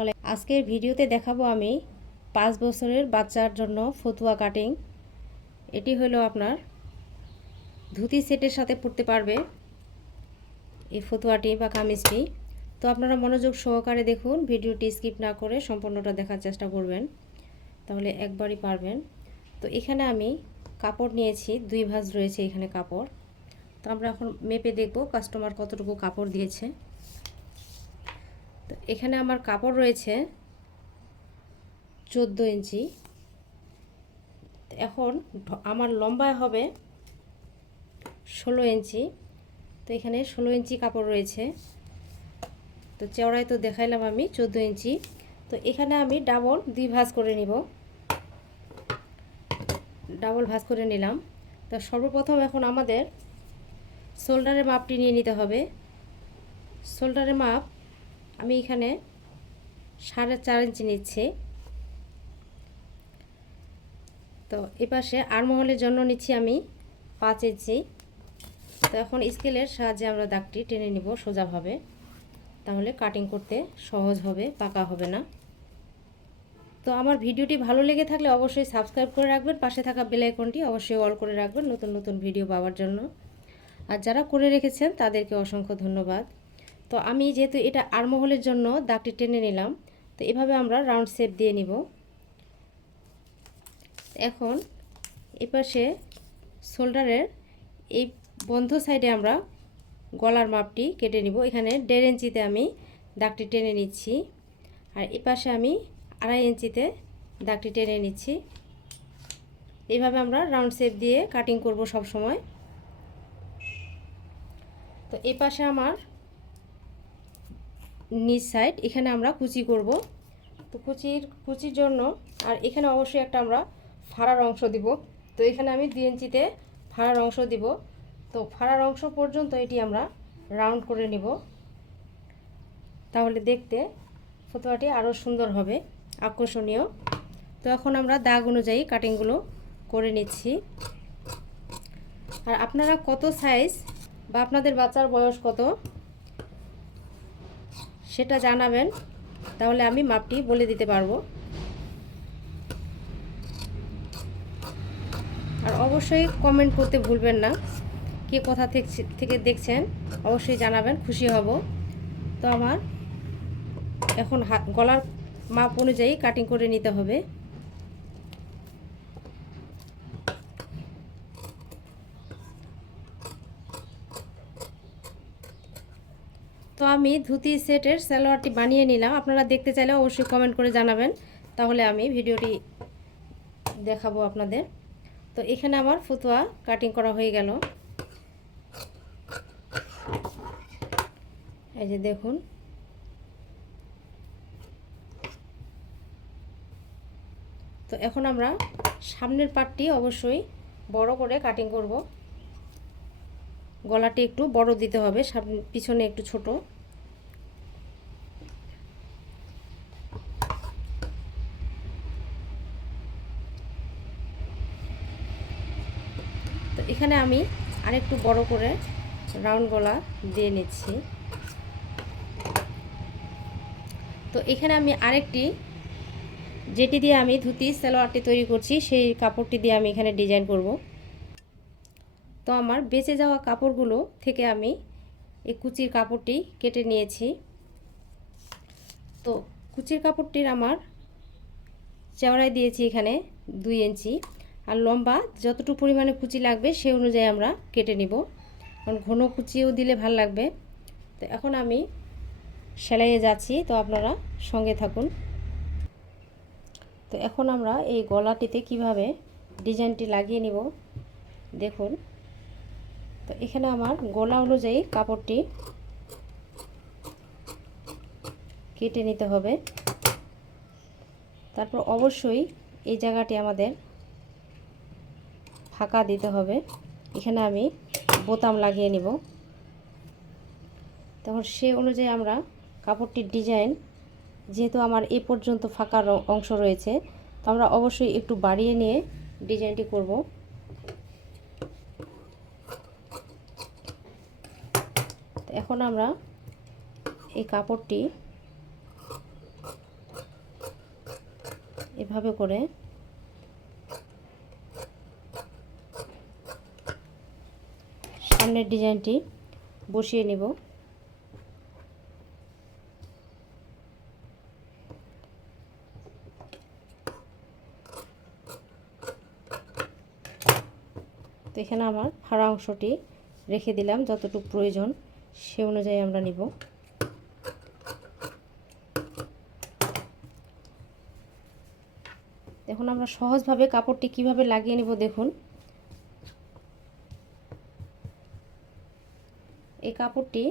আলাইকুম। আজকের ভিডিওতে দেখাবো আমি 5 বছরের বাচ্চার জন্য ফতুয়া কাটিং। এটি হলো আপনার ধুতি সেটের সাথে পরতে পারবে এই ফতুয়াটি বা কামিজটি। তো আপনারা মনোযোগ সহকারে দেখুন, ভিডিওটি স্কিপ না করে সম্পূর্ণটা দেখার চেষ্টা করবেন, তাহলে একবারই পারবেন। তো এখানে আমি কাপড় নিয়েছি, 2 ভাঁজ রয়েছে এখানে কাপড়। তো আমরা এখন মেপে দেখব কাস্টমার কতটুকু কাপড় দিয়েছে। তো এখানে আমার কাপড় রয়েছে 14 ইঞ্চি। এখন আমার লম্বায় হবে 16 ইঞ্চি। তো এখানে 16 ইঞ্চি কাপড় রয়েছে। তো চওড়ায় তো দেখাইলাম আমি 14 ইঞ্চি। তো এখানে আমি ডাবল 2 ভাঁজ করে নিব, ডাবল ভাঁজ করে নিলাম। তো সর্বপ্রথম এখন আমাদের শোল্ডারের মাপটি নিয়ে নিতে হবে। শোল্ডারের মাপ আমি এখানে 4.5 ইঞ্চি নিচ্ছি। তো এপাশে আর্মহোলের জন্য নিচ্ছি আমি 5 ইঞ্চি। তো এখন স্কেলের সাহায্যে আমরা দাগটি টেনে নিব সোজাভাবে, তাহলে কাটিং করতে সহজ হবে, পাকা হবে না। তো আমার ভিডিওটি ভালো লেগে থাকলে অবশ্যই সাবস্ক্রাইব করে রাখবেন, পাশে থাকা বেল আইকনটি অবশ্যই অল করে রাখবেন নতুন নতুন ভিডিও পাওয়ার জন্য। আর যারা করে রেখেছেন তাদেরকে অসংখ্য ধন্যবাদ। তো আমি যেহেতু এটা আর্মহোলের জন্য দাগটি টেনে নিলাম, তো এভাবে আমরা রাউন্ড শেপ দিয়ে নিব। এখন এপাশে শোল্ডারের এই বন্ধ সাইডে আমরা গলার মাপটি কেটে নিব। এখানে 1.5 ইঞ্চিতে আমি দাগটি টেনে নিচ্ছি, আর এপাশে আমি 2.5 ইঞ্চিতে দাগটি টেনে নিচ্ছি। এইভাবে আমরা রাউন্ড শেপ দিয়ে কাটিং করব সব সময়। তো এই পাশে আমার নিচ সাইড, এখানে আমরা কুচি করব। তো কুচির জন্য আর এখানে অবশ্যই একটা আমরা ফাড়ার অংশ দিব। তো এখানে আমি 2 ইঞ্চিতে ফাড়ার অংশ দিব। তো ফাড়ার অংশ পর্যন্ত এটি আমরা রাউন্ড করে নিব, তাহলে দেখতে ফতুয়াটি আরও সুন্দর হবে, আকর্ষণীয়। তো এখন আমরা দাগ অনুযায়ী কাটিংগুলো করে নিচ্ছি। আর আপনারা কত সাইজ বা আপনাদের বাচ্চার বয়স কত সেটা জানাবেন, তাহলে আমি মাপটি বলে দিতে পারবো। আর অবশ্যই কমেন্ট করতে ভুলবেন না, কে কোথা থেকে দেখছেন অবশ্যই জানাবেন, খুশি হব। তো আমার এখন গলার মাপ অনুযায়ী কাটিং করে নিতে হবে। তো আমি ধুতি সেটের সালোয়ারটি বানিয়ে নিলাম। আপনারা দেখতে চাইলে অবশ্যই কমেন্ট করে জানাবেন, তাহলে আমি ভিডিওটি দেখাবো আপনাদের। তো এখানে আমার ফতুয়া কাটিং করা হয়ে গেল, এই যে দেখুন। তো এখন আমরা সামনের পাটটি অবশ্যই বড় করে কাটিং করব। গলাটি একটু বড় দিতে হবে, পিছনে একটু ছোট। তো এখানে আমি আরেকটু বড় করে রাউন্ড গলা দিয়ে নিচ্ছি। তো এখানে আমি আরেকটি, যেটি দিয়ে আমি ধুতি সালোয়ারটি তৈরি করছি, সেই কাপড়টি দিয়ে আমি এখানে ডিজাইন করব। তো আমার বেঁচে যাওয়া কাপড়গুলো থেকে আমি এই কুচির কাপড়টি কেটে নিয়েছি। তো কুচির কাপড়টির আমার চওড়ায় দিয়েছি এখানে 2 ইঞ্চি, আর লম্বা যতটুকু পরিমাণে কুচি লাগবে সেই অনুযায়ী আমরা কেটে নিব, কারণ ঘন কুচিও দিলে ভাল লাগবে। তো এখন আমি সেলাইয়ে যাচ্ছি, তো আপনারা সঙ্গে থাকুন। তো এখন আমরা এই গলাটিতে কিভাবে ডিজাইনটি লাগিয়ে নিব দেখুন। তো এখানে আমার গলা অনুযায়ী কাপড়টি কেটে নিতে হবে। তারপর অবশ্যই এই জায়গাটি আমাদের ফাঁকা দিতে হবে। এখানে আমি বোতাম লাগিয়ে নিব। তখন সে অনুযায়ী আমরা কাপড়টির ডিজাইন, যেহেতু আমার এই পর্যন্ত ফাঁকা অংশ রয়েছে, তো আমরা অবশ্যই একটু বাড়িয়ে নিয়ে ডিজাইনটি করব। এখন আমরা এই কাপড়টি এভাবে করে সামনের ডিজাইনটি বসিয়ে নিব। তো এখানে আমার ফাড়া অংশটি রেখে দিলাম, যতটুকু প্রয়োজন সে অনুযায়ী আমরা নিব। এখন আমরা সহজভাবে কাপড়টি কিভাবে লাগিয়ে নিব দেখুন। এই কাপড়টি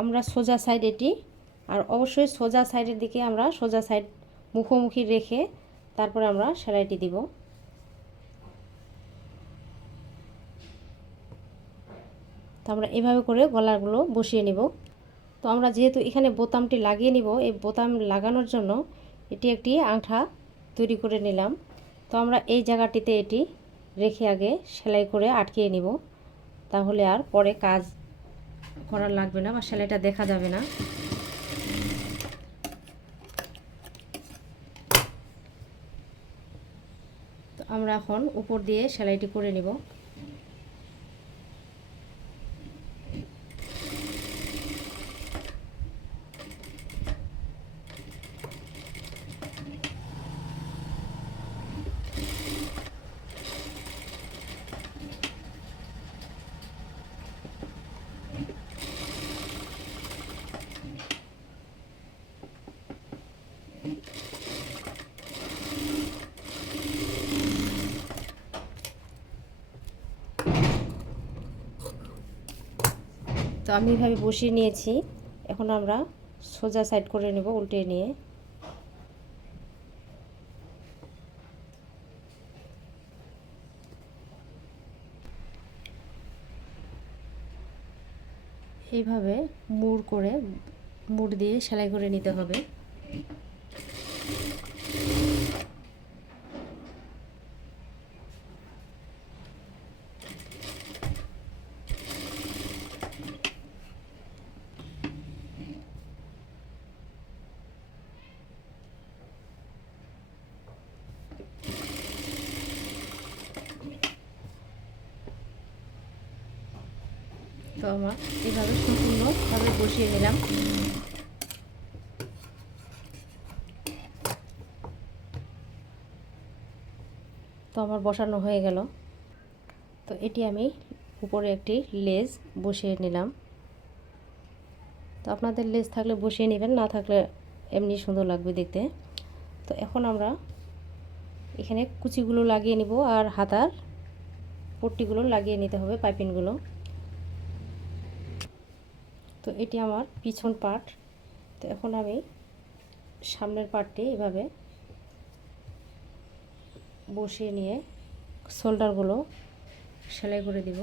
আমরা সোজা সাইড এটি, আর অবশ্যই সোজা সাইডের দিকে আমরা সোজা সাইড মুখোমুখি রেখে তারপরে আমরা সেলাইটি দিব। তো আমরা এভাবে করে গলাগুলো বসিয়ে নিব। তো আমরা যেহেতু এখানে বোতামটি লাগিয়ে নিব, এই বোতাম লাগানোর জন্য এটি একটি আংটা তৈরি করে নিলাম। তো আমরা এই জায়গাটিতে এটি রেখে আগে সেলাই করে আটকিয়ে নিব, তাহলে আর পরে কাজ করা লাগবে না বা সেলাইটা দেখা যাবে না। তো আমরা এখন উপর দিয়ে সেলাইটি করে নিব। তো আমি এভাবে বসিয়ে নিয়েছি, এখন আমরা সোজা সাইড করে নেব উল্টে নিয়ে। এইভাবে মুড় দিয়ে সেলাই করে নিতে হবে। তো আমার এইভাবে সম্পূর্ণভাবে বসিয়ে নিলাম। তো আমার বসানো হয়ে গেল। তো এটি আমি উপরে একটি লেজ বসিয়ে নিলাম। তো আপনাদের লেজ থাকলে বসিয়ে নেবেন, না থাকলে এমনি সুন্দর লাগবে দেখতে। তো এখন আমরা এখানে কুচিগুলো লাগিয়ে নিব আর হাতার পট্টিগুলো লাগিয়ে নিতে হবে, পাইপিংগুলো। তো এটি আমার পিছন পার্ট। তো এখন আমি সামনের পার্টটি এভাবে বসিয়ে নিয়ে শোল্ডারগুলো সেলাই করে দিব।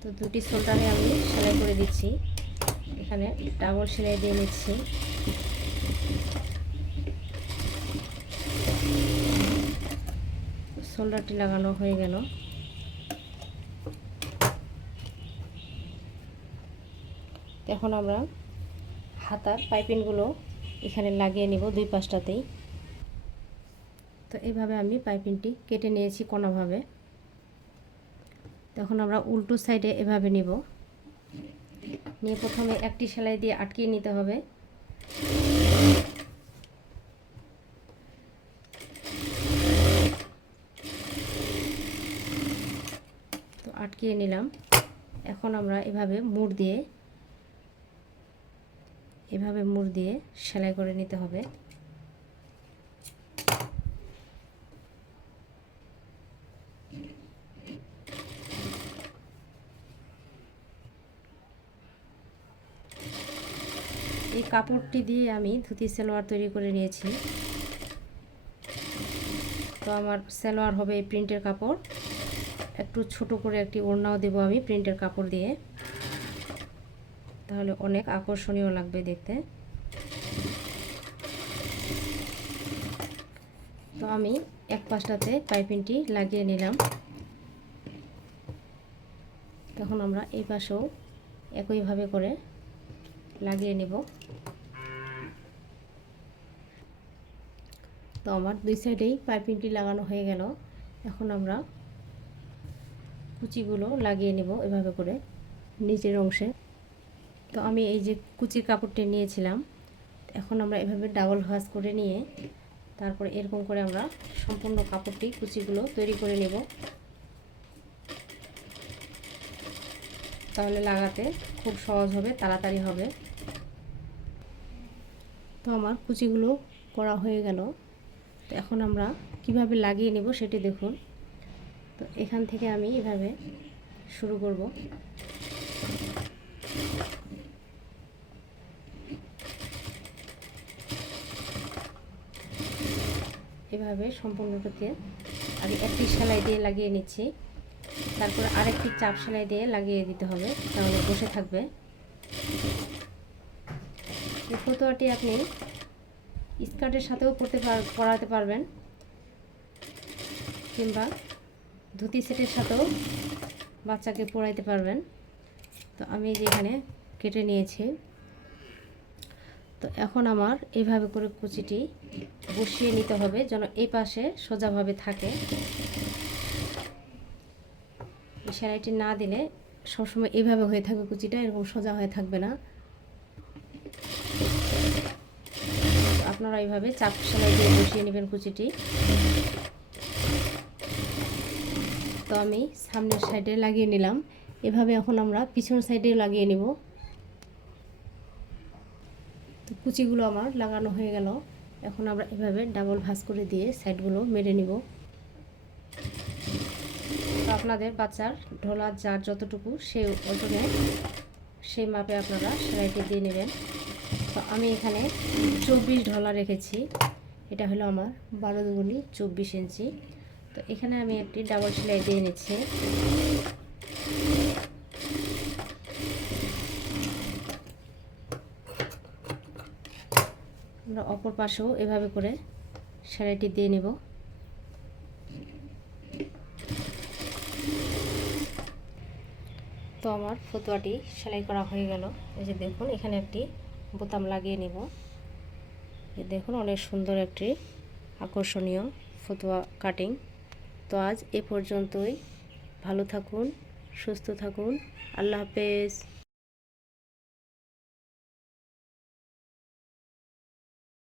তো দুটি শোল্ডারে আমি সেলাই করে দিচ্ছি, এখানে ডাবল সেলাই দিয়ে নিচ্ছি। শোল্ডারটি লাগানো হয়ে গেল। এখন আমরা হাতার পাইপিংগুলো এখানে লাগিয়ে নিব দুই পাশটাতেই। তো এইভাবে আমি পাইপিংটি কেটে নিয়েছি কোনাভাবে। তখন আমরা উল্টো সাইডে এভাবে নিব, নিয়ে প্রথমে একটি সেলাই দিয়ে আটকিয়ে নিতে হবে। তো আটকিয়ে নিলাম। এখন আমরা এভাবে মুড় দিয়ে সেলাই করে নিতে হবে। এই কাপড়টি দিয়ে আমি ধুতি সালোয়ার তৈরি করে নিয়েছি। তো আমার সালোয়ার হবে এই প্রিন্টের কাপড়, একটু ছোট করে একটি ওড়নাও দেব আমি প্রিন্টের কাপড় দিয়ে, তাহলে অনেক আকর্ষণীয় লাগবে দেখতে। তো আমি এক পাশটাতে পাইপিংটি লাগিয়ে নিলাম। তখন আমরা এই পাশেও একইভাবে করে লাগিয়ে নেব। তো আমার দুই সাইডেই পাইপিংটি লাগানো হয়ে গেল। এখন আমরা কুচিগুলো লাগিয়ে নেব এভাবে করে নিচের অংশে। তো আমি এই যে কুচির কাপড়টি নিয়েছিলাম, এখন আমরা এভাবে ডাবল ভাঁজ করে নিয়ে তারপরে এরকম করে আমরা সম্পূর্ণ কাপড়টি কুচিগুলো তৈরি করে নেব, তাহলে লাগাতে খুব সহজ হবে, তাড়াতাড়ি হবে। তো আমার কুচিগুলো করা হয়ে গেল। তো এখন আমরা কিভাবে লাগিয়ে নেব সেটি দেখুন। তো এখান থেকে আমি এভাবে শুরু করব। এভাবে সম্পূর্ণটাতে আগে একটি সেলাই দিয়ে লাগিয়ে নিচ্ছি, তারপরে আরেকটি চাপ সেলাই দিয়ে লাগিয়ে দিতে হবে, তাহলে বসে থাকবে। এই ফতুয়াটি আপনি স্কার্টের সাথেও পরাতে পারবেন, কিংবা ধুতি সেটের সাথেও বাচ্চাকে পরাইতে পারবেন। তো আমি যেখানে কেটে নিয়েছি। তো এখন আমার এইভাবে করে কুচিটি বসিয়ে নিতে হবে যেন এই পাশে সোজাভাবে থাকে। সেলাইটি না দিলে সবসময় এইভাবে হয়ে থাকবে, কুচিটা এরকম সোজা হয়ে থাকবে না। আপনারা এইভাবে চাপ সেলাই দিয়ে বসিয়ে নেবেন কুচিটি। তো আমি সামনের সাইডে লাগিয়ে নিলাম, এভাবে এখন আমরা পিছন সাইডে লাগিয়ে নেব। তো কুচিগুলো আমার লাগানো হয়ে গেল। এখন আমরা এভাবে ডাবল ভাঁজ করে দিয়ে সাইডগুলো মেরে নিব। তো আপনাদের বাচ্চার ঢোলা যার যতটুকু সেই ওজনে সেই মাপে আপনারা সেলাইটি দিয়ে নেবেন। তো আমি এখানে 24 ঢোলা রেখেছি, এটা হলো আমার 12 দুগুনি 24 ইঞ্চি। তো এখানে আমি একটি ডাবল সেলাই দিয়ে নিচ্ছি। আমরা অপর পাশেও এভাবে করে সেলাইটি দিয়ে নেব। তো আমার ফতুয়াটি সেলাই করা হয়ে গেল। এই যে দেখুন, এখানে একটি বোতাম লাগিয়ে নেব। এই দেখুন, অনেক সুন্দর একটি আকর্ষণীয় ফতুয়া কাটিং। তো আজ এ পর্যন্তই। ভালো থাকুন, সুস্থ থাকুন। আল্লাহ হাফেজ।